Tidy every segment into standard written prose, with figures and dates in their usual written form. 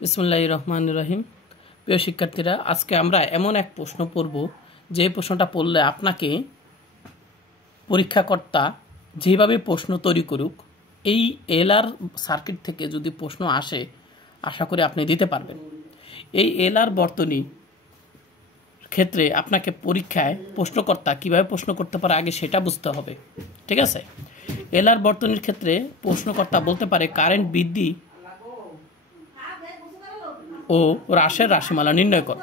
বিসমিল্লাহির রহমানির রহিম। প্রিয় শিক্ষার্থীরা, আজকে আমরা এমন এক প্রশ্ন পড়ব যে প্রশ্নটা পড়লে আপনাকে পরীক্ষাকর্তা যেভাবে প্রশ্ন তৈরি করুক, এই এলআর সার্কিট থেকে যদি প্রশ্ন আসে আশা করি আপনি দিতে পারবেন। এই এলআর বর্তনী ক্ষেত্রে আপনাকে পরীক্ষায় প্রশ্নকর্তা কিভাবে প্রশ্ন করতে পারে আগে সেটা বুঝতে হবে, ঠিক আছে? এলআর বর্তনীর ক্ষেত্রে প্রশ্নকর্তা বলতে পারে কারেন্ট বৃদ্ধি ও হ্রাসের রাশিমালা নির্ণয় করো।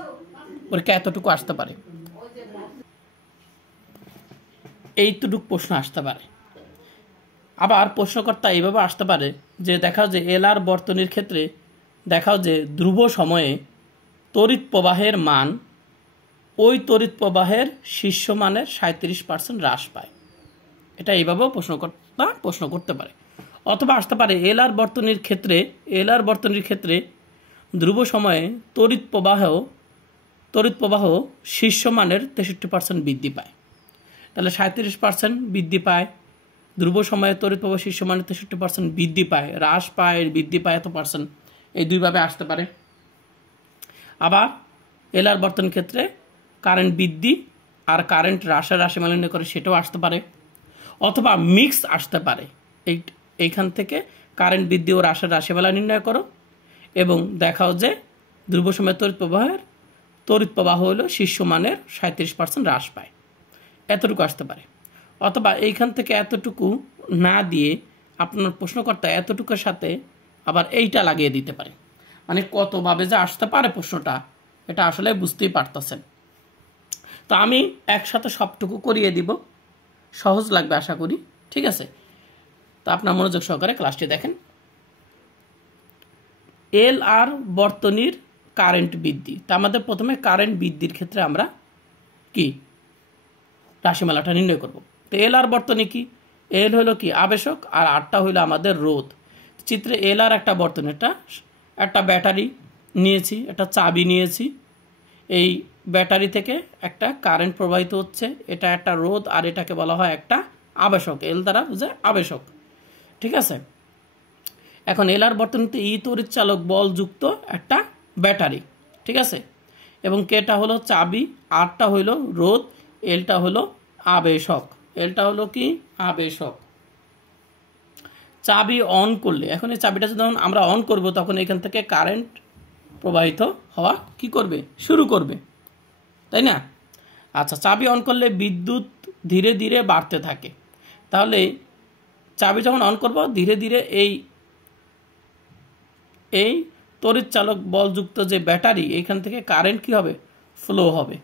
পরীক্ষা এতটুকু আসতে পারে, এইটুকু প্রশ্ন আসতে পারে। আবার প্রশ্নকর্তা এইভাবে আসতে পারে যে দেখাও যে এলআর বর্তনীর ক্ষেত্রে দেখাও যে ধ্রুব সময়ে তড়িৎ প্রবাহের মান ওই তড়িৎ প্রবাহের শীর্ষ মানের 37% হ্রাস পায়। এটা এইভাবেও প্রশ্নকর্তা প্রশ্ন করতে পারে। অথবা আসতে পারে এলআর বর্তনীর ক্ষেত্রে ধ্রুব সময়ে তড়িৎ প্রবাহ শীর্ষ মানের 63% বৃদ্ধি পায়। তাহলে 37% বৃদ্ধি পায়, ধ্রুব সময়ে তড়িৎ প্রবাহ শীর্ষ মানের 63% বৃদ্ধি পায়, হ্রাস পায়, বৃদ্ধি পায় এত পার্সেন্ট, এই দুইভাবে আসতে পারে। আবার এলআর বর্তনীর ক্ষেত্রে কারেন্ট বৃদ্ধি আর কারেন্ট হ্রাসের রাশিমালা নির্ণয় করে সেটাও আসতে পারে। অথবা মিক্স আসতে পারে, এইখান থেকে কারেন্ট বৃদ্ধি ও হ্রাসের রাশিমালা নির্ণয় করো এবং দেখাও যে ধ্রুব সময়ের তড়িৎ প্রবাহ হলো শীর্ষ মানের 37% হ্রাস পায়, এতটুকু আসতে পারে। অথবা এইখান থেকে এতটুকু না দিয়ে আপনার প্রশ্নকর্তা এতটুকুর সাথে আবার এইটা লাগিয়ে দিতে পারে। মানে কতভাবে যে আসতে পারে প্রশ্নটা, এটা আসলে বুঝতেই পারতেছেন। তো আমি একসাথে সবটুকু করিয়ে দিব, সহজ লাগবে আশা করি, ঠিক আছে? তো আপনার মনোযোগ সহকারে ক্লাসটি দেখেন। এলআর বর্তনীর কারেন্ট বৃদ্ধি, তা আমাদের প্রথমে কারেন্ট বৃদ্ধির ক্ষেত্রে আমরা কি রাশিমালাটা নির্ণয় করব। তো এলআর বর্তনী কি? এল হলো কি আবেশক আর আরটা হইলো আমাদের রোধ। চিত্রে এলআর একটা বর্তনী, একটা ব্যাটারি নিয়েছি, একটা চাবি নিয়েছি, এই ব্যাটারি থেকে একটা কারেন্ট প্রবাহিত হচ্ছে, এটা একটা রোধ আর এটাকে বলা হয় একটা আবেশক, এল দ্বারা বুঝে আবেশক, ঠিক আছে? এখন এলআর বর্তনীতে ই তড়িৎ চালক বল যুক্ত একটা ব্যাটারি, ঠিক আছে? এবং কেটা হলো চাবি, আরটা হইলো রোধ, এলটা হলো আবেশক। এলটা হলো কি আবেশক। চাবি অন করলে, এখন এই চাবিটা যখন আমরা অন করব তখন এখান থেকে কারেন্ট প্রবাহিত হওয়া কি করবে, শুরু করবে, তাই না? আচ্ছা, চাবি অন করলে বিদ্যুৎ ধীরে ধীরে বাড়তে থাকে। তাহলে চাবি যখন অন করব ধীরে ধীরে এই তড়িৎ চালক বলযুক্ত যে ব্যাটারি, এইখান থেকে কারেন্ট কি হবে, ফ্লো হবে,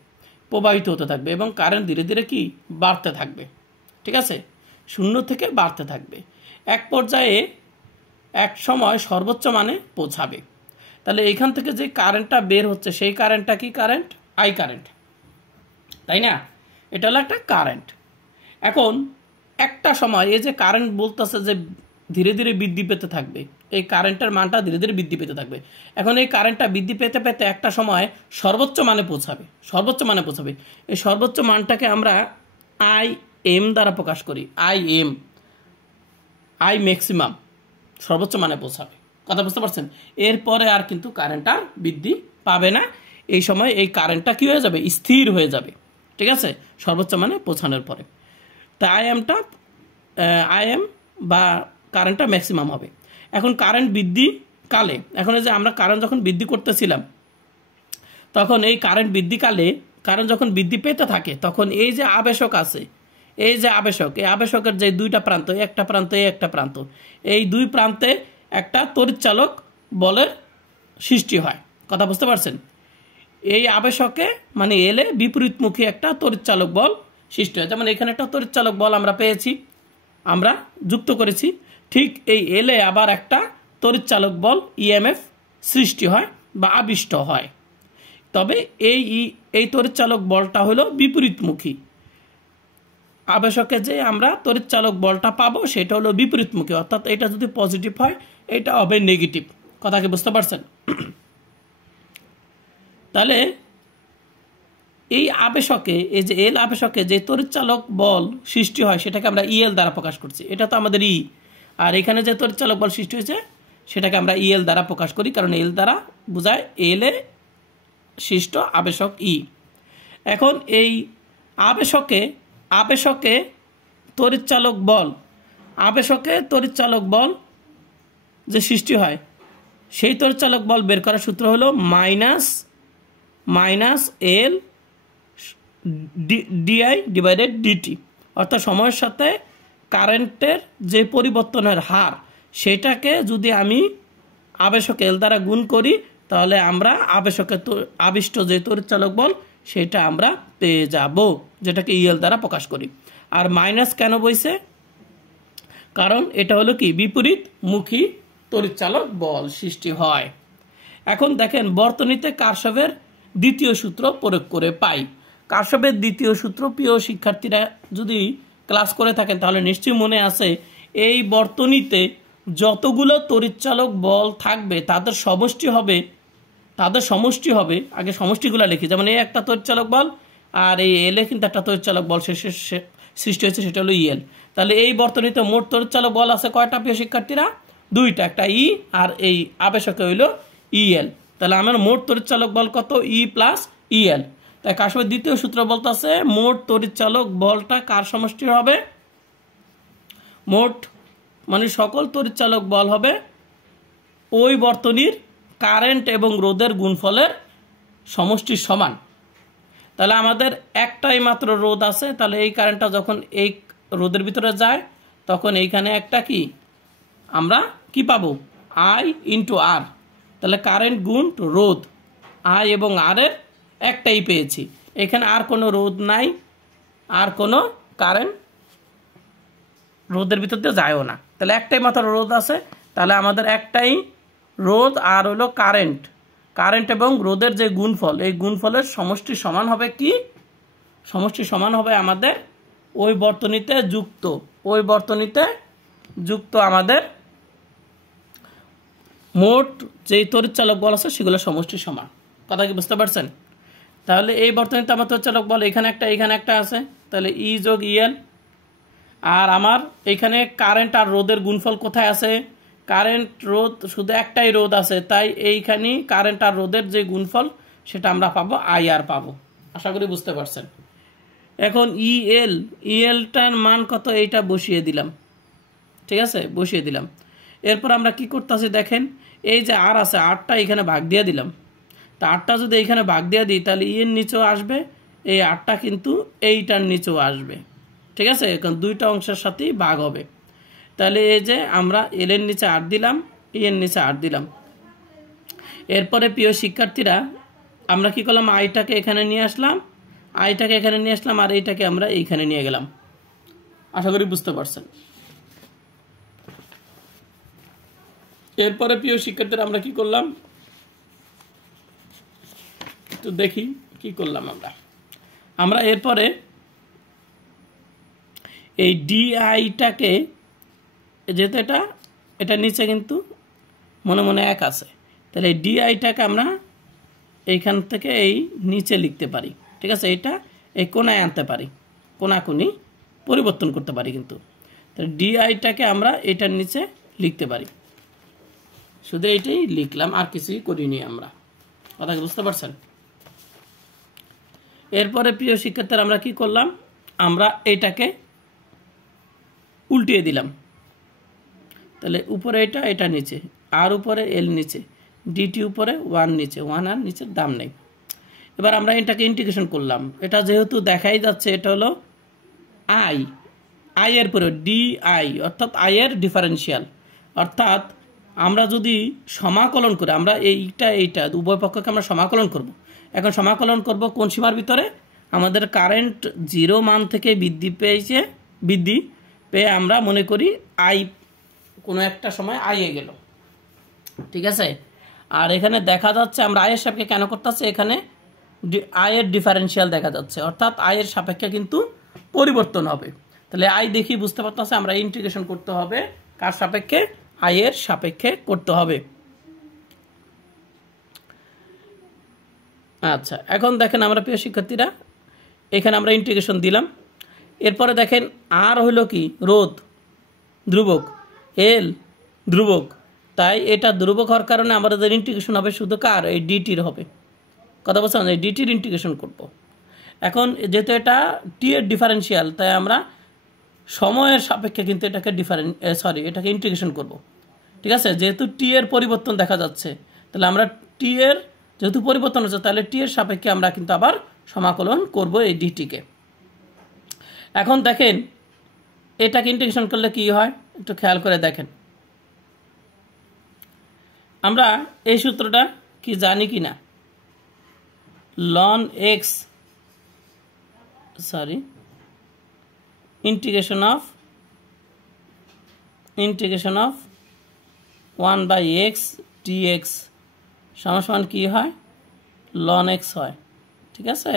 প্রবাহিত হতে থাকবে এবং কারেন্ট ধীরে ধীরে কি বাড়তে থাকবে, ঠিক আছে? শূন্য থেকে বাড়তে থাকবে, এক পর্যায়ে এক সময় সর্বোচ্চ মানে পৌঁছাবে। তাহলে এইখান থেকে যে কারেন্টটা বের হচ্ছে সেই কারেন্টটা কি কারেন্ট, আই কারেন্ট, তাই না? এটা হলো একটা কারেন্ট। এখন একটা সময় এই যে কারেন্ট বলতেছে যে ধীরে ধীরে বৃদ্ধি পেতে থাকবে, এই কারেন্টের মানটা ধীরে ধীরে বৃদ্ধি পেতে থাকবে। এখন এই কারেন্টটা বৃদ্ধি পেতে পেতে একটা সময় সর্বোচ্চ মানে পৌঁছাবে, এই সর্বোচ্চ মানটাকে আমরা আই এম দ্বারা প্রকাশ করি। আই ম্যাক্সিমাম সর্বোচ্চ মানে পৌঁছাবে, কথা বুঝতে পারছেন? এরপরে আর কিন্তু কারেন্ট আর বৃদ্ধি পাবে না, এই সময় এই কারেন্টটা কি হয়ে যাবে, স্থির হয়ে যাবে, ঠিক আছে? সর্বোচ্চ মানে পৌঁছানোর পরে। তা আই এম বা কারেন্টটা ম্যাক্সিমাম হবে। এখন কারেন্ট বৃদ্ধি কালে, এখন এই যে আমরা কারেন্ট যখন বৃদ্ধি করতেছিলাম তখন এই কারেন্ট বৃদ্ধিকালে কারেন্ট যখন বৃদ্ধি পেতে থাকে তখন এই যে আবেশক আছে, এই যে আবেশক, এই আবেশকের যে দুইটা প্রান্ত, একটা প্রান্ত একটা প্রান্ত, এই দুই প্রান্তে একটা তড়িৎচালক বলের সৃষ্টি হয়, কথা বুঝতে পারছেন? এই আবেশকে মানে এলে বিপরীতমুখী একটা তড়িৎচালক বল সৃষ্টি হয়। যেমন এখানে একটা তড়িৎচালক বল আমরা পেয়েছি, আমরা যুক্ত করেছি, ঠিক এই এলে আবার একটা তড়িৎচালক বল ইএমএফ সৃষ্টি হয় বা আবিষ্ট হয়। তবে এই তড়িৎচালক বলটা হলো বিপরীতমুখী, আবেশকে যে আমরা তড়িৎচালক বলটা পাবো সেটা হলো বিপরীতমুখী, অর্থাৎ এটা যদি পজিটিভ হয় এটা হবে নেগেটিভ, কথা কি বুঝতে পারছেন? তাহলে এই আবেশকে, এই যে এল আবেশকে যে তড়িৎচালক বল সৃষ্টি হয় সেটাকে আমরা ইএল দ্বারা প্রকাশ করছি, এটা তো আমাদের ই। আর এখানে যে তড়িৎচালক বল সৃষ্টি হয়েছে সেটাকে আমরা ইএল দ্বারা প্রকাশ করি, কারণ এল দ্বারা বোঝায় এল এ সৃষ্ট আবেশক ই। এখন এই আবেশকে তড়িৎচালক বল যে সৃষ্টি হয়, সেই তড়িৎচালক বল বের করার সূত্র হলো minus L DI divided DT, অর্থাৎ সময়ের সাথে কারেন্টের যে পরিবর্তনের হার সেটাকে যদি আমি আবেশক এল দ্বারা গুণ করি, তাহলে আমরা আবিষ্ট যে তড়িৎচালক বল সেটা আমরা পেয়ে যাব, যেটাকে ইএল দ্বারা প্রকাশ করি। আর মাইনাস কেন বইছে? কারণ এটা হলো কি বিপরীতমুখী তড়িৎচালক বল সৃষ্টি হয়। এখন দেখেন বর্তনীতে কারশফের দ্বিতীয় সূত্র প্রয়োগ করে পাই। কারশফের দ্বিতীয় সূত্র প্রিয় শিক্ষার্থীরা যদি ক্লাস করে থাকেন তাহলে নিশ্চয়ই মনে আছে, এই বর্তনীতে যতগুলো তড়িৎচালক বল থাকবে তাদের সমষ্টি হবে, আগে সমষ্টিগুলো লিখি, যেমন এই একটা তড়িৎচালক বল আর এই এল এ কিন্তু একটা তড়িৎচালক বল সৃষ্টি হয়েছে, সেটা হলো ইএল। তাহলে এই বর্তনীতে মোট তড়িৎচালক বল আছে কয়টা প্রিয় শিক্ষার্থীরা? দুইটা, একটা ই আর এই আবেশকে হইল ইএল। তাহলে আমার মোট তড়িৎচালক বল কত? ই প্লাস ইএল। তাই কারশফের দ্বিতীয় সূত্র বলতেছে মোট তড়িৎচালক বলটা কার সমষ্টি হবে? মোট মানে সকল তড়িৎচালক বল হবে ওই বর্তনীর কারেন্ট এবং রোধের গুণফলের সমষ্টির সমান। তাহলে আমাদের একটাই মাত্র রোধ আছে, তাহলে এই কারেন্টটা যখন এই রোধের ভিতরে যায় তখন এইখানে একটা আমরা কি পাবো? আই ইন্টু আর। তাহলে কারেন্ট গুণ রোধ, আই এবং আর এর একটাই পেয়েছি। এখানে আর কোনো রোধ নাই, আর কোনো কারেন্ট রোধের ভিতর দিয়ে যায়ও না, তাহলে একটাই মাত্র রোধ আছে। তাহলে আমাদের একটাই রোধ আর হলো কারেন্ট এবং রোধের যে গুণফল, এই গুণফলের সমষ্টি সমান হবে কি? সমষ্টি সমান হবে আমাদের ওই বর্তনীতে যুক্ত আমাদের মোট যেই তড়িৎচালক বল আছে সেগুলো সমষ্টি সমান। কথা কি বুঝতে পারছেন? তাহলে এই বর্তনীতে আমার তড়িৎচালক বল এখানে একটা আছে, তাহলে ই যোগ ইএল। আর আমার এখানে কারেন্ট আর রোধের গুণফল কোথায় আছে? কারেন্ট রোধ শুধু একটাই রোধ আছে, তাই এইখানে কারেন্ট আর রোধের যে গুণফল সেটা আমরা পাবো আই আর পাবো। আশা করি বুঝতে পারছেন। এখন ইএলটার মান কত? এইটা বসিয়ে দিলাম, ঠিক আছে, বসিয়ে দিলাম। এরপর আমরা কি করতেছি দেখেন, এই যে আর আছে, আরটা এখানে ভাগ দিয়ে দিলাম। তা আরটা যদি এইখানে ভাগ দিয়ে দিই তাহলে ই এর নিচেও আসবে, এই আরটা কিন্তু এইটার নিচেও আসবে, ঠিক আছে, এখন দুইটা অংশের সাথেই ভাগ হবে। তাহলে এই যে আমরা এল এর নিচে আর দিলাম, ই এর নিচে আর দিলাম। এরপরে প্রিয় শিক্ষার্থীরা আমরা কি করলাম? আইটাকে এখানে নিয়ে আসলাম, আর এইটাকে আমরা এইখানে নিয়ে গেলাম। আশা করি বুঝতে পারছেন। এরপরে প্রিয় শিক্ষার্থীরা আমরা কি করলাম তো দেখি কি করলাম আমরা এরপরে এই ডিআইটাকে, যেহেতু এটা নিচে কিন্তু মনে মনে এক আছে, তাহলে এই ডিআইটাকে আমরা এইখান থেকে এই নিচে লিখতে পারি, ঠিক আছে, এটা এই কোনায় আনতে পারি, কোনাকুনি পরিবর্তন করতে পারি কিন্তু। তাহলে ডিআইটাকে আমরা এটার নিচে লিখতে পারি, শুধু এইটাই লিখলাম, আর কিছুই করিনি আমরা। কথা বুঝতে পারছেন? এরপরে প্রিয় শিক্ষার্থীরা আমরা কি করলাম? আমরা এইটাকে উল্টিয়ে দিলাম, তাহলে উপরে এটা নিচে, আর উপরে এল নিচে, ডিটি উপরে ওয়ান নিচে, ওয়ান আর নিচের দাম নেই। এবার আমরা এটাকে ইন্টিগ্রেশন করলাম, এটা যেহেতু দেখাই যাচ্ছে এটা হলো আই এর পরে ডিআই, অর্থাৎ আই এর ডিফারেন্সিয়াল। অর্থাৎ আমরা যদি সমাকলন করি, আমরা এইটা উভয় পক্ষকে আমরা সমাকলন করব। এখন সমাকলন করব কোন সীমার ভিতরে? আমাদের কারেন্ট 0 মান থেকে বৃদ্ধি পেয়ে আমরা মনে করি আই কোনো একটা সময় আইয়ে গেল, ঠিক আছে। আর এখানে দেখা যাচ্ছে আমরা আয়ের সাপেক্ষে কেন করতেছি, এখানে আয়ের ডিফারেন্সিয়াল দেখা যাচ্ছে, অর্থাৎ আয়ের সাপেক্ষে কিন্তু পরিবর্তন হবে। তাহলে আই দেখি বুঝতে পারতেছে আমরা ইন্টিগ্রেশন করতে হবে কার সাপেক্ষে? আয়ের সাপেক্ষে করতে হবে। আচ্ছা, এখন দেখেন আমরা প্রিয় শিক্ষার্থীরা এখানে আমরা ইন্টিগ্রেশন দিলাম। এরপরে দেখেন আর হলো কি? রোধ ধ্রুবক, এল ধ্রুবক, তাই এটা ধ্রুবক হওয়ার কারণে আমাদের ইন্টিগ্রেশন হবে শুধু কার, এই ডিটির হবে। কথা বলছেন, এই ডিটির ইন্টিগ্রেশন করব। এখন যেহেতু এটা টি এর ডিফারেন্সিয়াল, তাই আমরা সময়ের সাপেক্ষে কিন্তু এটাকে এটাকে ইন্টিগ্রেশন করব। ঠিক আছে, যেহেতু টি এর পরিবর্তন দেখা যাচ্ছে, তাহলে আমরা টি এর যেহেতু পরিবর্তন হচ্ছে, তাহলে টি এর সাপেক্ষে আমরা কিন্তু আবার সমাকলন করব এই ডিটিকে। এখন দেখেন এটাকে ইন্টিগ্রেশন করলে কি হয় একটু খেয়াল করে দেখেন। আমরা এই সূত্রটা কি জানি কি না, ln x integration of 1/x dx সমান কি হয়, ln x হয়। ঠিক আছে,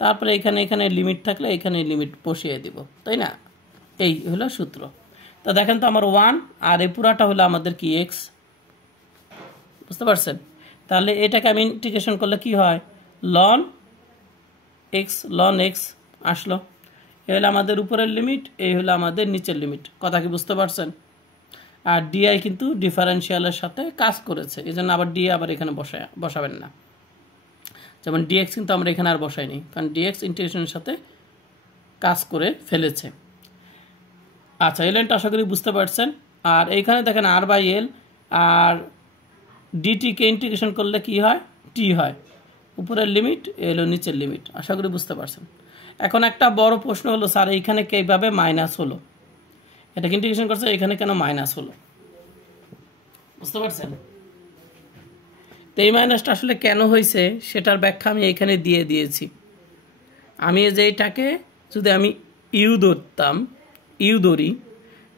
তারপরে এখানে লিমিট থাকলে এখানে লিমিট বসিয়ে দিব, তাই না? এই হলো সূত্র। তো দেখেন তো আমার 1 আর এই পুরাটা হলো আমাদের কি x, বুঝতে পারছেন? তাহলে এটাকে আমি ইন্টিগ্রেশন করলে কি হয়, ln x আসলো। এই হলো আমাদের উপরের লিমিট, এই হলো আমাদের নিচের লিমিট। কথা কি বুঝতে পারছেন? আর ডিআই কিন্তু ডিফারেন্সিয়ালের সাথে কাজ করেছে, এই জন্য আবার ডিআই আবার এখানে বসাবেন না। যেমন ডিএক্স কিন্তু আমরা এখানে আর বসাইনি, কারণ ডিএক্স ইন্টিগ্রেশনের সাথে কাজ করে ফেলেছে। আচ্ছা, এই লাইনটা আশা করি বুঝতে পারছেন। আর এইখানে দেখেন r/l আর ডিটিকে ইন্টিগ্রেশন করলে কি হয়, টি হয়। উপরের লিমিট, এলো নিচের লিমিট। আশা করি বুঝতে পারছেন। এখন একটা বড় প্রশ্ন হলো, স্যার এইখানে কিভাবে মাইনাস হলো? এটাকে ইন্টিগ্রেশন করছে, এখানে কেন মাইনাস হলো? বুঝতে পারছেন? তো এই মাইনাসটা আসলে কেন হয়েছে সেটার ব্যাখ্যা আমি এখানে দিয়ে দিয়েছি। আমি যে এটাকে যদি আমি ইউ ধরি,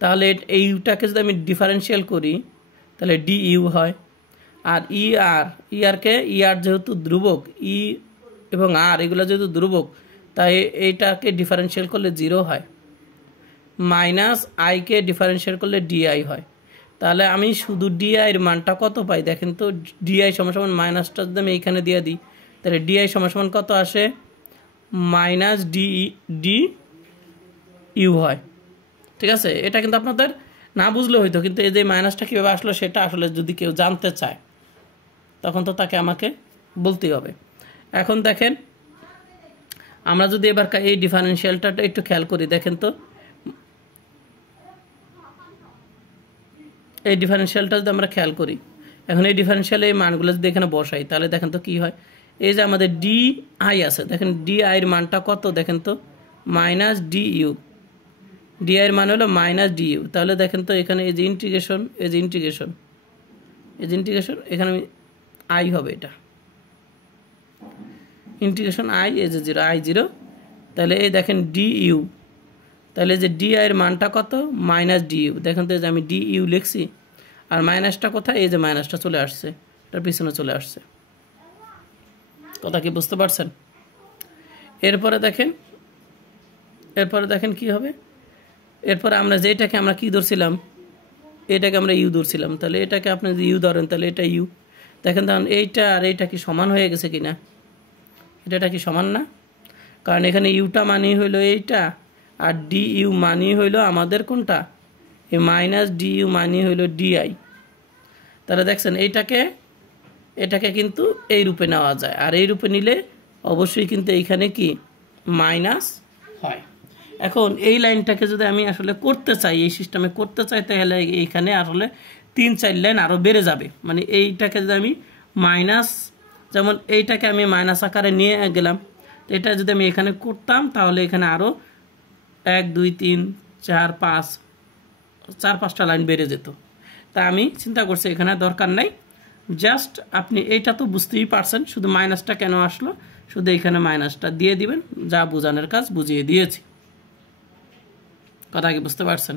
তাহলে এই ইউটাকে যদি আমি ডিফারেন্সিয়াল করি, তাহলে ডি ইউ হয়। আর ইআরকে যেহেতু ধ্রুবক, ই এবং আর এগুলো যেহেতু ধ্রুবক, তাই এইটাকে ডিফারেন্সিয়াল করলে 0 হয়। মাইনাস আইকে ডিফারেন্সিয়াল করলে ডিআই হয়। তাহলে আমি শুধু ডিআইয়ের মানটা কত পাই দেখেন তো। ডিআই সমান মাইনাসটা যদি আমি এইখানে দিয়ে দিই, তাহলে ডিআই সমান কত আসে, মাইনাস ডি ইউ হয়। ঠিক আছে, এটা কিন্তু আপনাদের না বুঝলে হইতো, কিন্তু এই যে মাইনাসটা কীভাবে আসলো সেটা আসলে যদি কেউ জানতে চায় তখন তো তাকে আমাকে বলতেই হবে। এখন দেখেন আমরা যদি এবার এই ডিফারেন্সিয়ালটা একটু খেয়াল করি, দেখেন তো এই ডিফারেন্সিয়ালটা যদি আমরা খেয়াল করি, এখন এই ডিফারেন্সিয়ালে এই মানগুলো যদি এখানে বসাই, তাহলে দেখেন তো কী হয়। এই যে আমাদের ডি আই আছে, দেখেন ডি আইয়ের মানটা কত দেখেন তো, মাইনাস ডি ইউ। ডি আইয়ের মান হলো মাইনাস ডি ইউ। তাহলে দেখেন তো এখানে এই যে ইন্টিগ্রেশন এখানে আই হবে, এটা ইন্টিগ্রেশন আই, এই যে 0 I0। তাহলে এই দেখেন ডি ইউ, তাহলে যে ডি আইয়ের মানটা কত, মাইনাস ডি ইউ। দেখেন তো এই যে আমি ডি ইউ লিখছি, আর মাইনাসটা কোথায়, এই যে মাইনাসটা চলে আসছে, এটার পিছনে চলে আসছে। কথা কি বুঝতে পারছেন? এরপরে দেখেন কি হবে। এরপরে আমরা যেটাকে আমরা কি ধরছিলাম, এটাকে আমরা ইউ ধরছিলাম। তাহলে এটাকে আপনি যদি ইউ ধরেন, তাহলে এটা ইউ। দেখেন তখন এইটা আর এইটা কি সমান হয়ে গেছে কিনা, এটা কি সমান না? কারণ এখানে ইউটা মানি হইলো এইটা, আর ডি ইউ মানি হইলো আমাদের কোনটা, এই মাইনাস ডি ইউ মানি হইলো ডিআই। তাহলে দেখছেন এটাকে কিন্তু এই রূপে নেওয়া যায়, আর এই রূপে নিলে অবশ্যই কিন্তু এইখানে কি মাইনাস হয়। এখন এই লাইনটাকে যদি আমি আসলে করতে চাই, এই সিস্টেমে করতে চাই, তাহলে এইখানে আসলে 3-4 লাইন আরও বেড়ে যাবে। মানে এইটাকে যদি আমি মাইনাস, যেমন এইটাকে আমি মাইনাস আকারে নিয়ে গেলাম, তো এটা যদি আমি এখানে করতাম, তাহলে এখানে আরও 1 2 3 4 5 4-5টা লাইন বেড়ে যেত। তা আমি চিন্তা করছি এখানে দরকার নাই, জাস্ট আপনি এইটা তো বুঝতেই পারছেন, শুধু মাইনাসটা কেন আসলো, শুধু এখানে মাইনাসটা দিয়ে দিবেন। যা বোঝানোর কাজ বুঝিয়ে দিয়েছি। কথা কি বুঝতে পারছেন?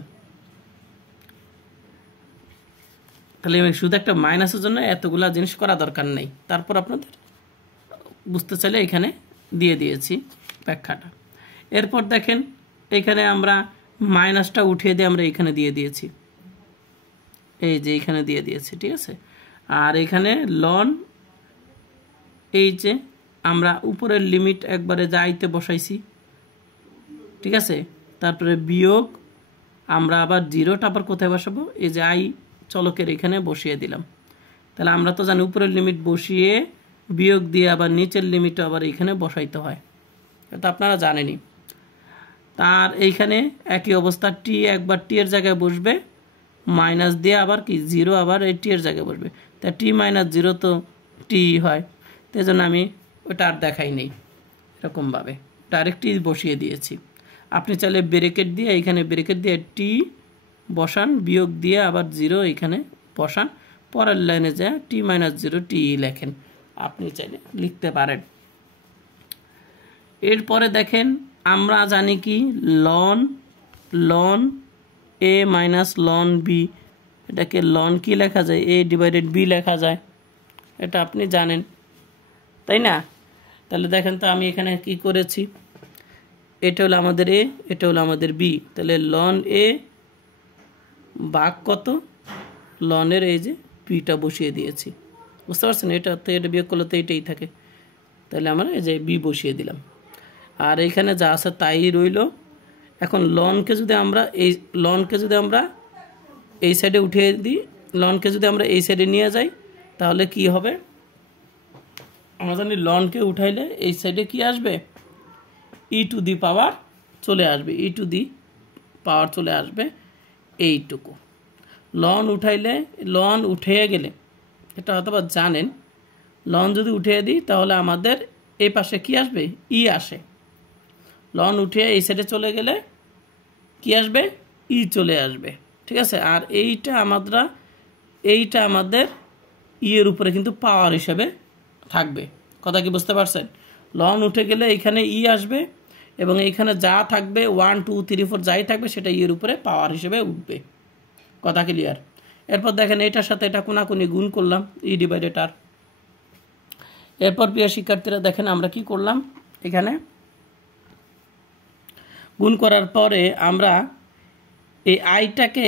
তাহলে শুধু একটা মাইনাসের জন্য এতগুলা জিনিস করা দরকার নেই। তারপর আপনাদের বুঝতে চাইলে এখানে দিয়ে দিয়েছি ব্যাখ্যাটা। এরপর দেখেন এখানে আমরা মাইনাসটা উঠিয়ে দিয়ে আমরা এখানে দিয়ে দিয়েছি, এই যে এখানে দিয়ে দিয়েছি। ঠিক আছে, আর এখানে লন, এই যে আমরা উপরের লিমিট একবারে যাইতে বসাইছি। ঠিক আছে, তারপরে বিয়োগ আমরা আবার 0টা আবার কোথায় বসাবো, এই যে আই চলকের এখানে বসিয়ে দিলাম। তাহলে আমরা তো জানি উপরের লিমিট বসিয়ে বিয়োগ দিয়ে আবার নিচের লিমিট আবার এখানে বসাইতে হয়, এটা আপনারা জানেনই। তার এইখানে একই অবস্থা, টি একবার টি এর জায়গায় বসবে, মাইনাস দিয়ে আবার কি 0 আবার এই টি এর জায়গায় বসবে, তা টি মাইনাস 0 তো টি হয়, তাই জন্য আমি ওটা আর দেখাই নেই, এরকমভাবে ডাইরেক্টই বসিয়ে দিয়েছি। আপনি চাইলে ব্রেকেট দিয়ে এখানে ব্রেকেট দিয়ে টি বসান, বিয়োগ দিয়ে আবার 0 এখানে বসান, পরের লাইনে যা টি মাইনাস 0 টি লেখেন, আপনি চাইলে লিখতে পারেন। এরপরে দেখেন আমরা জানি কি লন এ মাইনাস লন বি, এটাকে লন কি লেখা যায়, এ ডিভাইডেড বি লেখা যায়, এটা আপনি জানেন তাই না। তাহলে দেখেন তো আমি এখানে কি করেছি, এটা হলো আমাদের এ, এটা হলো আমাদের বি, তাহলে লন এ ভাগ কত লনের এই যে বিটা বসিয়ে দিয়েছি, বুঝতে পারছেন। এটা তো এটা বিয়োগ করলে তো এইটাই থাকে, তাহলে আমরা এই যে বি বসিয়ে দিলাম, আর এইখানে যা আছে তাই রইল। এখন লনকে যদি আমরা এই সাইডে উঠিয়ে দিই, লনকে যদি আমরা এই সাইডে নিয়ে যাই তাহলে কি হবে, আমরা জানি লনকে উঠাইলে এই সাইডে কি আসবে, ই টু দি পাওয়ার চলে আসবে, ই টু দি পাওয়ার চলে আসবে এইটুকু। লন উঠাইলে, লন উঠে গেলে, এটা হয়তো বা জানেন, লন যদি উঠিয়ে দিই তাহলে আমাদের এই পাশে কি আসবে, ই আসে। লন উঠিয়ে এই সাইডে চলে গেলে কি আসবে, ই চলে আসবে, ঠিক আছে। আর এইটা আমাদের ই এর উপরে কিন্তু পাওয়ার হিসেবে থাকবে, কথা কি বুঝতে পারছেন। লন উঠে গেলে এখানে ই আসবে এবং এইখানে যা থাকবে 1 2 3 4 যাই থাকবে সেটা ই এর উপরে পাওয়ার হিসেবে উঠবে, কথা ক্লিয়ার। এরপর দেখেন এটার সাথে এটা কোনাকুনি গুণ করলাম, ই ডিভাইডেড আর। এরপর প্রিয় শিক্ষার্থীরা দেখেন আমরা কি করলাম, এখানে গুণ করার পরে আমরা এই আইটাকে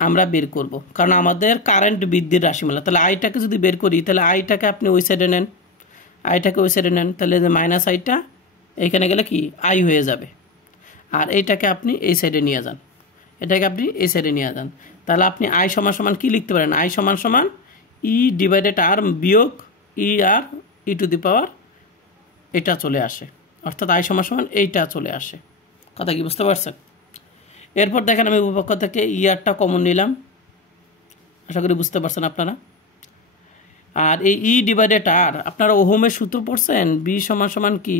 আমরা বের করব, কারণ আমাদের কারেন্ট বৃদ্ধির রাশিমালা। তাহলে আইটাকে যদি বের করি তাহলে আইটাকে আপনি ওই সাইডে নেন, তাহলে যে মাইনাস আইটা এইখানে গেলে কি আই হয়ে যাবে, আর এইটাকে আপনি এই সাইডে নিয়ে যান, এটাকে আপনি এই সাইডে নিয়ে যান, তাহলে আপনি আই সমান সমান কি লিখতে পারেন, আই সমান সমান ই ডিভাইডেড আর বিয়োগ ই আর ই টু দি পাওয়ার এটা চলে আসে, অর্থাৎ আই সমান সমান এইটা চলে আসে, কথা কি বুঝতে পারছেন। এরপর দেখেন আমি উপপক্ষ থেকে ই আরটা কমন নিলাম, আশা করি বুঝতে পারছেন আপনারা। আর এই ই ডিভাইডেড আর আপনারা ওহমের সূত্র পড়ছেন, বি সমান সমান কি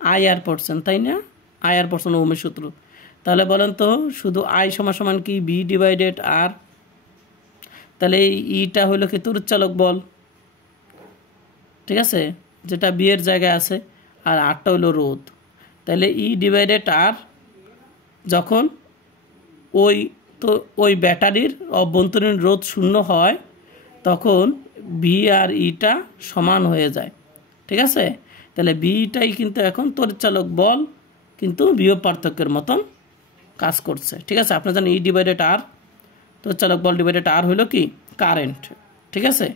আই আর পড়ছেন তাই না, আই আর পড়ছেন ওহমের সূত্র। তাহলে বলেন তো শুধু আই সমান সমান কি বি ডিভাইডেড আর, তাহলে এই ইটা হইল কি তড়িৎচালক বল, ঠিক আছে, যেটা বি এর জায়গায় আছে, আর আরটা হইল রোধ। তাহলে ই ডিভাইডেড আর যখন ওই ব্যাটারির অভ্যন্তরীণ রোধ 0 হয় তখন বি আর ইটা সমান হয়ে যায়, ঠিক আছে। তাহলে বিটাই কিন্তু এখন তড়িৎচালক বল কিন্তু বিভব পার্থক্যের মতন কাজ করছে, ঠিক আছে। আপনার জানেন ই ডিভাইডেড আর, তড়িৎচালক বল ডিভাইডেড আর হলো কি কারেন্ট, ঠিক আছে।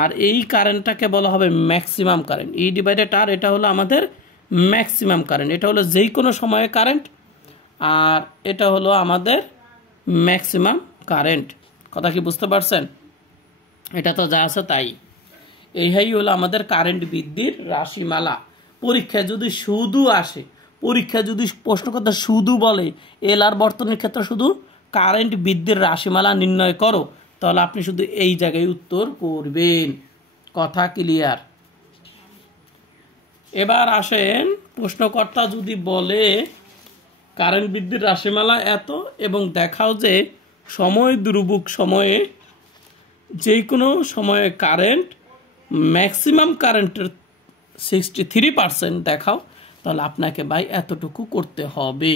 আর এই কারেন্টটাকে বলা হবে ম্যাক্সিমাম কারেন্ট, ই ডিভাইডেড আর এটা হলো আমাদের ম্যাক্সিমাম কারেন্ট, এটা হলো যেই কোনো সময়ে কারেন্ট, আর এটা হলো আমাদের ম্যাক্সিমাম কারেন্ট, কথা কি বুঝতে পারছেন। এটা তো যা আছে তাই, এইটাই হলো আমাদের কারেন্ট বৃদ্ধির রাশিমালা। পরীক্ষায় যদি শুধু আসে, পরীক্ষায় যদি প্রশ্নকর্তা শুধু বলে এল আর বর্তনীর ক্ষেত্রে শুধু কারেন্ট বৃদ্ধির রাশিমালা নির্ণয় করো, তাহলে আপনি শুধু এই জায়গায় উত্তর করবেন, কথা ক্লিয়ার। এবার আসেন প্রশ্নকর্তা যদি বলে কারেন্ট বৃদ্ধির রাশিমালা এত এবং দেখাও যে সময় ধ্রুবক সময়ে যে কোনো সময়ে কারেন্ট ম্যাক্সিমাম কারেন্টের 63% দেখাও, তাহলে আপনাকে ভাই এতটুকু করতে হবে।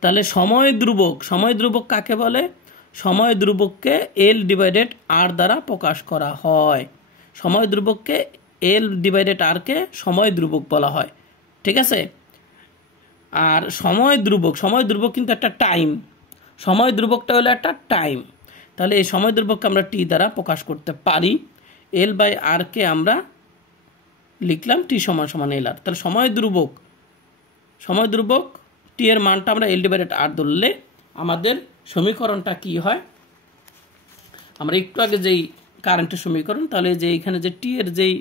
তাহলে সময় ধ্রুবক কাকে বলে, সময় ধ্রুবককে এল ডিভাইডেড আর দ্বারা প্রকাশ করা হয়, সময় ধ্রুবককে এল ডিভাইডেড আর কে সময় ধ্রুবক বলা হয়, ঠিক আছে। আর সময় ধ্রুবক কিন্তু একটা টাইম, সময় ধ্রুবকটা হলো একটা টাইম, তাহলে এই সময় ধ্রুবককে আমরা টি দ্বারা প্রকাশ করতে পারি, এল বাই আর কে আমরা লিখলাম টি সমান সমান এল আর। তাহলে সময় ধ্রুবক টি এর মানটা আমরা এল ডিভাইডেড আর ধরলে আমাদের সমীকরণটা কি হয়, আমরা একটু আগে যেই কারেন্টের সমীকরণ, তাহলে যে এখানে যে টি এর যেই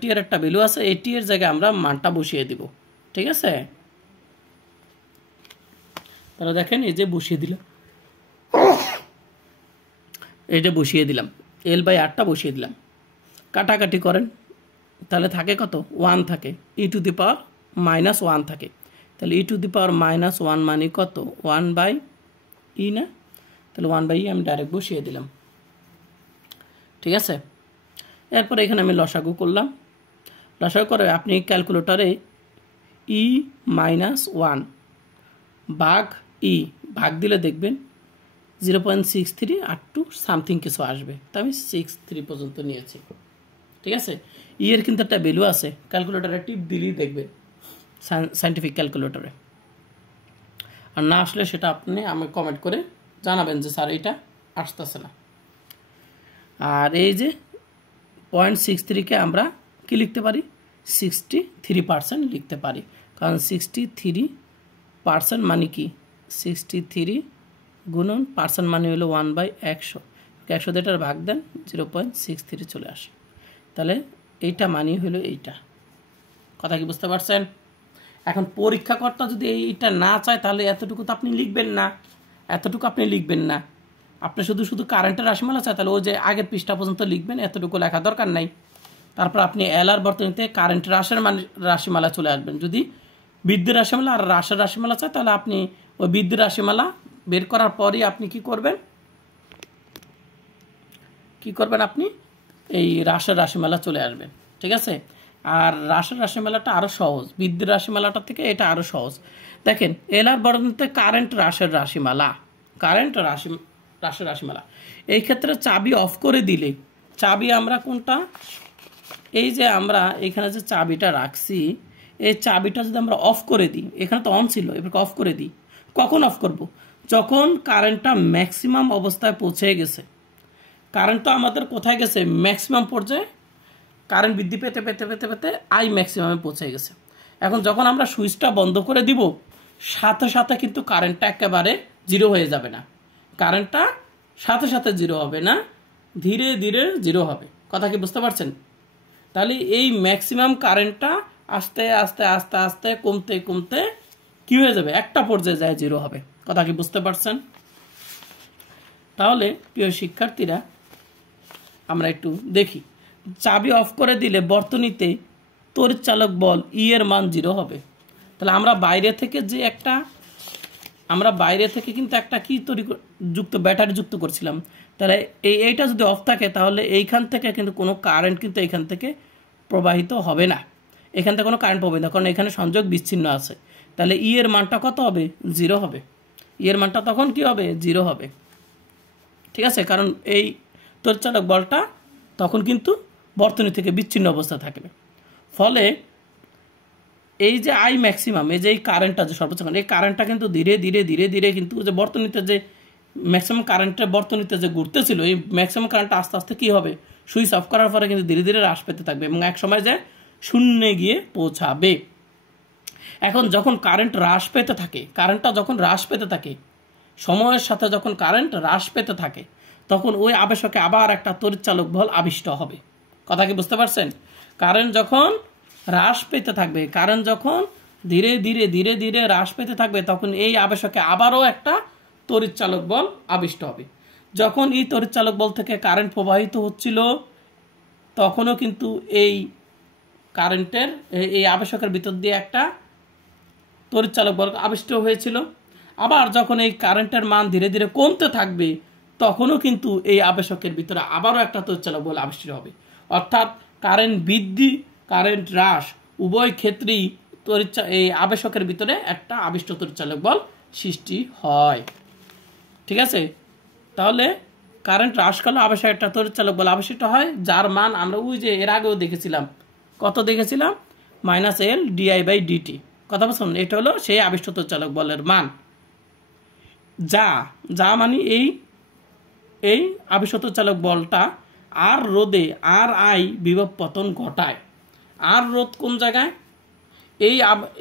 টি এর একটা ভ্যালু আছে, এই টি এর জায়গায় আমরা মানটা বসিয়ে দিব। ঠিক আছে, তাহলে দেখেন এই যে বসিয়ে দিলাম, এইটা বসিয়ে দিলাম, L/R বসিয়ে দিলাম। কাটাকাটি করেন, তাহলে থাকে কত? 1 থাকে, e⁻−1 থাকে। তাহলে e⁻−1 মানে কত? 1/e না? তাহলে 1/e আমি ডাইরেক্ট বসিয়ে দিলাম। ঠিক আছে, এরপরে এখানে আমি লসাগু করলাম। লসাগু করে আপনি ক্যালকুলেটরে e−1 ভাগ e ভাগ দিলে দেখবেন 0.6382 সামথিং কিছু আসবে। তো আমি 63 পর্যন্ত নিয়েছি। ঠিক আছে, ই এর কিন্তু একটা ভ্যালু আছে, ক্যালকুলেটরে টিপ দিলেই দেখবেন সায়েন্টিফিক ক্যালকুলেটরে। আর না আসলে সেটা আপনি আমি কমেন্ট করে জানাবেন যে স্যার এটা আসতেছে না। আর এই যে 0.63কে আমরা কি লিখতে পারি? 63% লিখতে পারি, কারণ 63% মানে কি? 63 গুণন পার্সেন্ট মানে হলো 1/100, 100 দিয়ে এটার ভাগ দেন 0.63 চলে আসে। তাহলে এইটা মানি হলো এইটা। কথা কি বুঝতে পারছেন? এখন পরীক্ষাকর্তা যদি এইটা না চায় তাহলে এতটুকু তো আপনি লিখবেন না, এতটুকু আপনি লিখবেন না। আপনি শুধু শুধু কারেন্টের রাশিমালা চায় তাহলে ওই যে আগের পৃষ্ঠা পর্যন্ত লিখবেন, এতটুকু লেখা দরকার নাই। তারপর আপনি এলআর বর্তনীতে কারেন্টের রাশিমালা চলে আসবেন। যদি বিদ্যুৎ রাশিমালা আর রাসের রাশিমালা চায় তাহলে আপনি ওই বিদ্যুৎ রাশিমালা বের করার পরই আপনি কি করবেন? আপনি এই রাসের রাশিমালা চলে আসবেন। ঠিক আছে, আর রাসের রাশিমালাটা আরও সহজ, বিদ্যুৎ রাশিমালাটা থেকে এটা আরও সহজ। দেখেন এলআর বর্তনীতে কারেন্ট রাসের রাশিমালা, রাসের রাশিমালা। এই ক্ষেত্রে চাবি অফ করে দিলে, চাবি আমরা কোনটা? এই যে আমরা এখানে যে চাবিটা রাখছি, এই চাবিটা যদি আমরা অফ করে দিই, এখানে তো অন ছিল, এবার অফ করে দিই। কখন অফ করব? যখন কারেন্টটা ম্যাক্সিমাম অবস্থায় পৌঁছে গেছে। কারেন্ট তো আমাদের কোথায় গেছে? ম্যাক্সিমাম পর্যায়ে কারেন্ট বৃদ্ধি পেতে পেতে পেতে পেতে আই ম্যাক্সিমামে পৌঁছে গেছে। এখন যখন আমরা সুইচটা বন্ধ করে দিব, সাথে সাথে কিন্তু কারেন্টটা একেবারে জিরো হয়ে যাবে না, কারেন্টটা সাথে সাথে জিরো হবে না, ধীরে ধীরে জিরো হবে। কথা কি বুঝতে পারছেন? তাহলে এই ম্যাক্সিমাম কারেন্টটা আস্তে আস্তে আস্তে আস্তে কমতে কমতে কি হয়ে যাবে? একটা পর্যায়ে যায় জিরো হবে। কথা কি বুঝতে পারছেন? তাহলে প্রিয় শিক্ষার্থীরা আমরা একটু দেখি, চাবি অফ করে দিলে বর্তনীতে তড়িৎচালক বল ই এর মান 0 হবে। তাহলে আমরা বাইরে থেকে কিন্তু একটা কি ব্যাটারি যুক্ত করছিলাম। তাহলে এইটা যদি অফ থাকে তাহলে এইখান থেকে কিন্তু কোনো কারেন্ট কিন্তু এখান থেকে প্রবাহিত হবে না, এখান থেকে কোনো কারেন্ট পাবে না, কারণ এখানে সংযোগ বিচ্ছিন্ন আছে। তাহলে ই এর মানটা কত হবে? 0 হবে। ই এর মানটা তখন কি হবে? 0 হবে। ঠিক আছে, কারণ এই তড়িৎচালক বলটা তখন কিন্তু বর্তনী থেকে বিচ্ছিন্ন অবস্থা থাকবে। ফলে এই যে আই ম্যাক্সিমাম, এই যে এই কারেন্টটা যে সর্বোচ্চ, এই কারেন্টটা কিন্তু ধীরে ধীরে ধীরে ধীরে কিন্তু যে বর্তনীতে যে ম্যাক্সিমাম কারেন্টের বর্তনীতে যে ঘুরতেছিল, এই ম্যাক্সিমাম কারেন্টটা আস্তে আস্তে কি হবে? সুইচ অফ করার পরে কিন্তু ধীরে ধীরে হ্রাস পেতে থাকবে এবং এক সময় যে শূন্যে গিয়ে পৌঁছাবে। এখন যখন কারেন্ট হ্রাস পেতে থাকে, কারেন্টটা যখন হ্রাস পেতে থাকে, সময়ের সাথে যখন কারেন্ট হ্রাস পেতে থাকে, তখন ওই আবেশকে আবার একটা তড়িৎচালক বল আবিষ্ট হবে। কথা কি বুঝতে পারছেন? কারেন্ট যখন হ্রাস পেতে থাকবে, কারেন্ট যখন ধীরে ধীরে ধীরে ধীরে হ্রাস পেতে থাকবে, তখন এই আবেশকে আবারও একটা তড়িৎচালক বল আবিষ্ট হবে। যখন এই তড়িৎচালক বল থেকে কারেন্ট প্রবাহিত হচ্ছিল, তখনও কিন্তু এই কারেন্টের এই আবেশকের ভিতর দিয়ে একটা তড়িৎচালক বল আবিষ্ট হয়েছিল। আবার যখন এই কারেন্টের মান ধীরে ধীরে কমতে থাকবে, তখনও কিন্তু এই আবেশকের ভিতরে আবারও একটা তড়িৎচালক বল আবিষ্ট হবে। অর্থাৎ কারেন্ট বৃদ্ধি, কারেন্ট হ্রাস উভয় ক্ষেত্রেই এই আবেশকের ভিতরে একটা আবিষ্ট তড়িৎচালক বল সৃষ্টি হয়। ঠিক আছে, তাহলে কারেন্ট হ্রাস করলে আবেশক একটা তড়িৎচালক বল আবিষ্ট হয়, যার মান আমরা ওই যে এর আগেও দেখেছিলাম, কত দেখেছিলাম? -L/dI/dt। কথা বলছেন, এটা হলো সেই আবিষ্ট তড়িৎচালক বলের মান, যা মানে এই আবিষ্ট তড়িৎচালক বলটা আর রোধে আর আই বিভব পতন ঘটায়। আর রোধ কোন জায়গায়?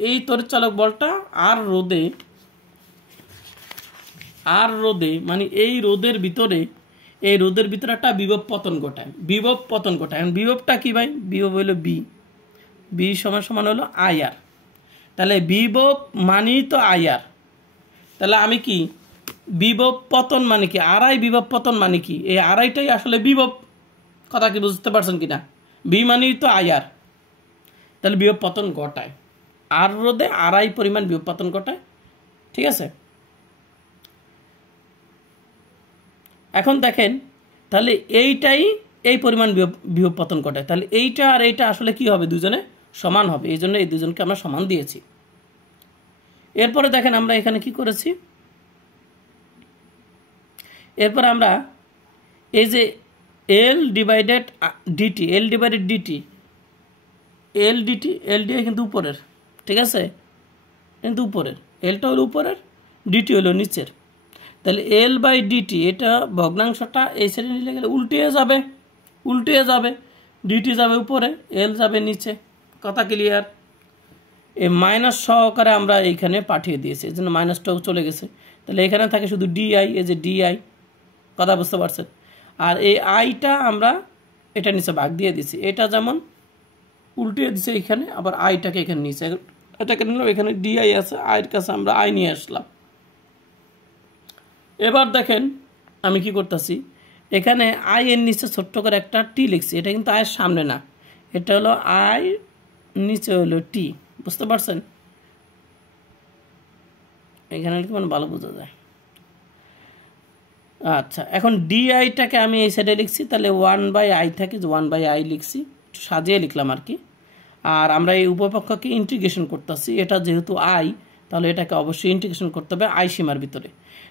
এই তড়িৎচালক বলটা আর রোধে মানে এই রোধের ভিতরে এই রোধের ভিতরে একটা বিভব পতন ঘটায়, বিভব পতন ঘটায়। এখন বিভবটা কি ভাই? বিভব হলো বি, বি সমান সমান হলো আইআর। তাহলে বিভব মানেই তো আইআর। তাহলে আমি কি বিভব পতন মানে কি? আড়াই বিভব পতন মানে কি? এই আড়াইটাই আসলে বিভব। কথা কি বুঝতে পারছেন কিনা? বি মানেই তো আইআর, তাহলে বিভব পতন ঘটায়। আর রোধে আড়াই পরিমাণ বিভব পতন ঘটায়। ঠিক আছে, এখন দেখেন তাহলে এইটাই এই পরিমাণ বিভব পতন ঘটায়। তাহলে এইটা আর এইটা আসলে কি হবে? দুজনে সমান হবে, এই জন্য এই দুজনকে আমরা সমান দিয়েছি। এরপরে দেখেন আমরা এখানে কি করেছি, এরপর আমরা এই যে L divided DT, L divided DT, L DT, L D কিন্তু উপরের, ঠিক আছে, কিন্তু উপরের, এলটা হলো উপরের, ডিটি হলো নিচের। তাহলে এল বাই ডিটি, এটা ভগ্নাংশটা এই সাইডে নিলে গেলে উল্টে যাবে, উল্টে যাবে, ডিটি যাবে উপরে, এল যাবে নিচে। কথা ক্লিয়ার? এই মাইনাস সহকারে আমরা এইখানে পাঠিয়ে দিয়েছি, এই জন্য মাইনাসটাও চলে গেছে। তাহলে এখানে থাকে শুধু ডিআই, এই যে ডিআই। কথা বুঝতে পারছেন? আর এই আইটা আমরা এটা নিচে ভাগ দিয়ে দিছি, এটা যেমন উল্টে দিছে এখানে, আবার আইটাকে এখানে নিচে, এটাকে নিলাম, এখানে ডিআই আছে, আইয়ের কাছে আমরা আই নিয়ে আসলাম। এবার দেখেন আমি কি করতেছি, এখানে আই এর নিচে ছোট্ট করে একটা টি লিখছি, এটা কিন্তু আয়ের সামনে না, এটা হলো আই, নিচে হলো টি। বুঝতে পারছেন? এখানে মানে ভালো বোঝা যায়। আচ্ছা, এখন ডিআইটাকে আমি এই সাইডে লিখছি, তাহলে 1/i থাকে, যে 1/i লিখছি, সাজিয়ে লিখলাম আর কি। আর আমরা এই উপপক্ষকে ইন্টিগ্রেশন করতেছি, এটা যেহেতু আই, তাহলে এটাকে অবশ্যই ইন্টিগ্রেশন করতে হবে আই সীমার ভিতরে।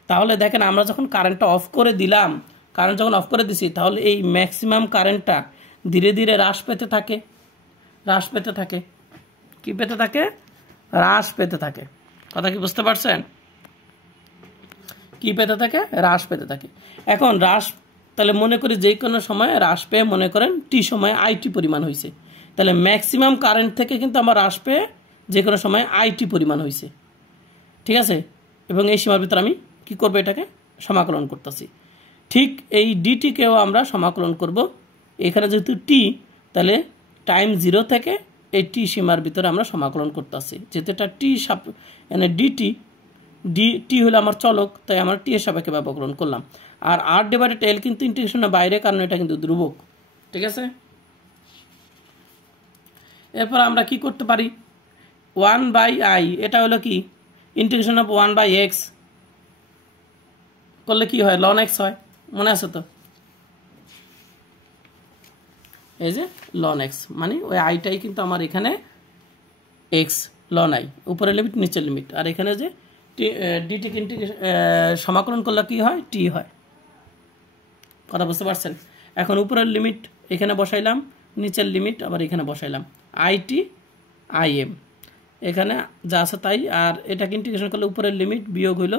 তাহলে দেখেন আমরা যখন কারেন্টটা অফ করে দিলাম, কারেন্ট যখন অফ করে দিছি, তাহলে এই ম্যাক্সিমাম কারেন্টটা ধীরে ধীরে হ্রাস পেতে থাকে, হ্রাস পেতে থাকে। কি পেতে থাকে? হ্রাস পেতে থাকে। কথা কি বুঝতে পারছেন? কি পেতে থাকে? হ্রাস পেতে থাকে। এখন হ্রাস, তাহলে মনে করি যে কোনো সময় হ্রাস পেয়ে মনে করেন টি সময় আইটি পরিমাণ হয়েছে, তাহলে ম্যাক্সিমাম কারেন্ট থেকে কিন্তু আমার হ্রাস পেয়ে যে কোনো সময় আইটি পরিমাণ হয়েছে। ঠিক আছে, এবং এই সীমার ভিতরে আমি কি করব? এটাকে সমাকলন করতেছি। ঠিক এই ডিটিকেও আমরা সমাকলন করব। এখানে যেহেতু টি, তাহলে টাইম 0 থেকে এই টি সীমার ভিতরে আমরা সমাকলন করতেছি, যেহেতু এটা টি মানে ডিটি, টি হলো আমার চলক, তাই আমরা টি এর সাপেক্ষে ব্যবকলন করলাম। আর আর ডিভাইডেড এল কিন্তু ইন্টিগ্রেশনের বাইরে, কারণ এটা কিন্তু ধ্রুবক। ঠিক আছে, এরপর আমরা কি করতে পারি? 1/i, এটা হলো কি ইন্টিগ্রেশন অফ 1/x করলে কি হয়? ln x হয়, মনে আছে তো? এই যে ln x মানে ওই আইটাই কিন্তু আমার এখানে x, ln i, উপরের লিমিট নিচের লিমিট। আর এখানে যে ডিটি ইন্টিগ্রেশন সমাকলন করলে কি হয়? টি হয়। কথা বুঝতে পারছেন? এখন উপরের লিমিট এখানে বসাইলাম, নিচের লিমিট আবার এখানে বসাইলাম, আইটি আইএম, এখানে যা আছে তাই। আর এটাকে ইন্টিগ্রেশন করলে উপরের লিমিট বিয়োগ হইল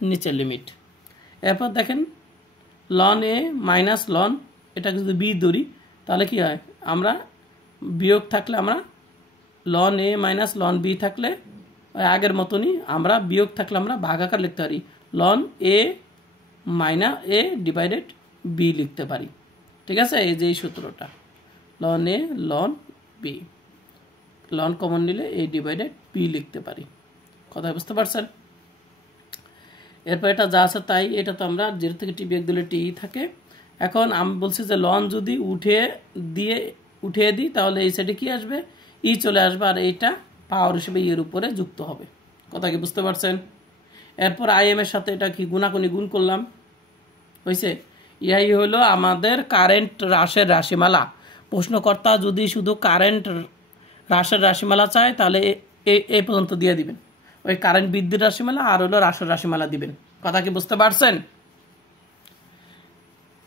নিচের লিমিট। এরপর দেখেন ln a মাইনাস ln, এটাকে যদি বি ধরি তাহলে কি হয়? আমরা বিয়োগ থাকলে আমরা ln a minus ln b থাকলে আগের মতনই, আমরা বিয়োগ থাকলে আমরা ভাগাকার লিখতে পারি, ln a minus a divided b লিখতে পারি। ঠিক আছে, এই যে এই সূত্রটা, ln a ln b, ln common নিলে a ডিভাইডেড b লিখতে পারি। কথা বুঝতে পারছেন? এরপর এটা যা আছে তাই, এটা তো আমরা 0 থেকে টি বিয়োগ দিলে টি থাকে। এখন আমি বলছি যে ln যদি উঠিয়ে দিই তাহলে এই সাইডে কি আসবে? ই চলে আসবে, আর এইটা পাওয়ার হিসেবে এর উপরে যুক্ত হবে। কথা কি বুঝতে পারছেন? এরপর আইএম এর সাথে এটা কি গুণাগুণি গুণ করলাম, হয়েছে? ইহাই হলো আমাদের কারেন্ট হ্রাসের রাশিমালা। প্রশ্নকর্তা যদি শুধু কারেন্ট হ্রাসের রাশিমালা চায় তাহলে এই পর্যন্ত দিয়ে দিবেন, ওই কারেন্ট বৃদ্ধির রাশিমালা আর হলো হ্রাসের রাশিমালা দিবেন। কথা কি বুঝতে পারছেন?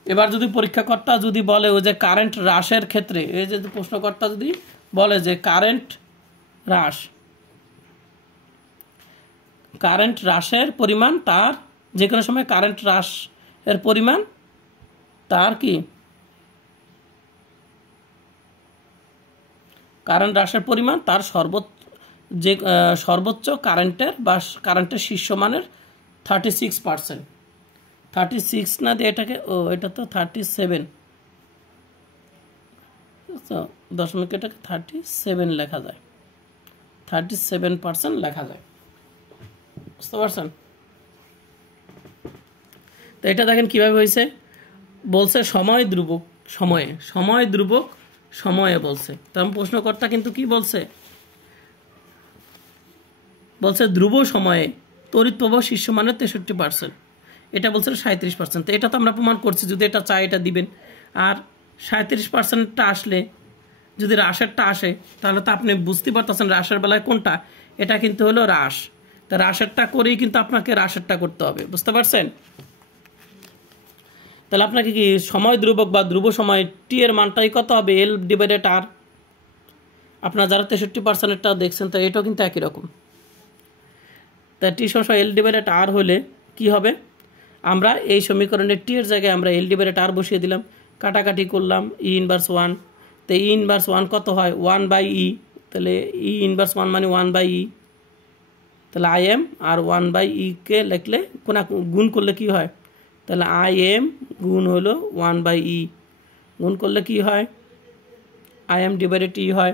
এবার যদি পরীক্ষাকর্তা যদি বলে ওই যে কারেন্ট হ্রাসের ক্ষেত্রে, এই যে প্রশ্নকর্তা যদি বলে যে কারেন্ট হ্রাসের পরিমাণ তার, যে কোনো সময় কারেন্ট হ্রাসের পরিমাণ তার কি, কারেন্ট হ্রাসের পরিমাণ তার সর্বোচ্চ কারেন্টের বা কারেন্টের শীর্ষমানের 36%। 36 না দিয়ে এটাকে এটা তো 37, তো দশমিক এটাকে 37 লেখা যায়, 37% লেখা যায়। বুঝতে পারছেন? তো এটা দেখেন কিভাবে হয়েছে, বলছে সময় ধ্রুবক সময়ে, সময় ধ্রুবক সময়ে বলছে। তখন প্রশ্নকর্তা কিন্তু কি বলছে, বলছে ধ্রুব সময়ে তড়িৎ প্রবাহ শীর্ষ মানের 63%, এটা বলছে 37%। তো এটা তো আমরা প্রমাণ করছি, যদি এটা চাই এটা দিবেন। আর 37%টা আসলে যদি হ্রাসেরটা আসে তাহলে তো আপনি বুঝতে পারতেছেন হ্রাসের বেলায় কোনটা, এটা কিন্তু হলো হ্রাস। তা হ্রাসেরটা করেই কিন্তু আপনাকে হ্রাসেরটা করতে হবে। বুঝতে পারছেন? তাহলে আপনাকে কি সময় ধ্রুবক বা ধ্রুব সময় টি এর মানটাই কত হবে, L/R। আপনারা যারা 63%টা দেখছেন তো এটাও কিন্তু একই রকম। তা টি সমান L/R হলে কি হবে, আমরা এই সমীকরণে টি এর জায়গায় আমরা L/R বসিয়ে দিলাম, কাটাকাটি করলাম, E−1। তো E−1 কত হয়, 1/E। তাহলে E−1 মানে 1/E, তাহলে Im আর 1/E কে লিখলে গুণ করলে কি হয়, তাহলে Im গুণ হলো 1/E, গুণ করলে কি হয়, Im/T হয়।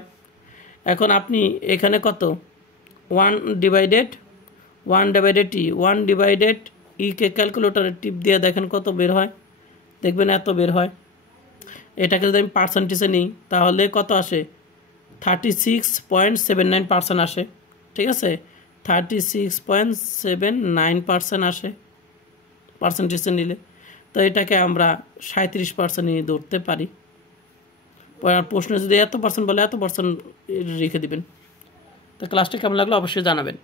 এখন আপনি এখানে কত, 1/T, 1/E কে ক্যালকুলেটরে টিপ দিয়ে দেখেন কত বের হয়, দেখবেন এত বের হয়। এটাকে যদি আমি পার্সেন্টেজে নিই তাহলে কত আসে, 36.79% আসে। ঠিক আছে, 36.79% আসে পার্সেন্টেজে নিলে। তো এটাকে আমরা 37% নিয়ে ধরতে পারি। প্রশ্ন যদি এত পার্সেন্ট বলে এত পার্সেন্ট রেখে দিবেন। তো ক্লাসটা কেমন লাগলো অবশ্যই জানাবেন।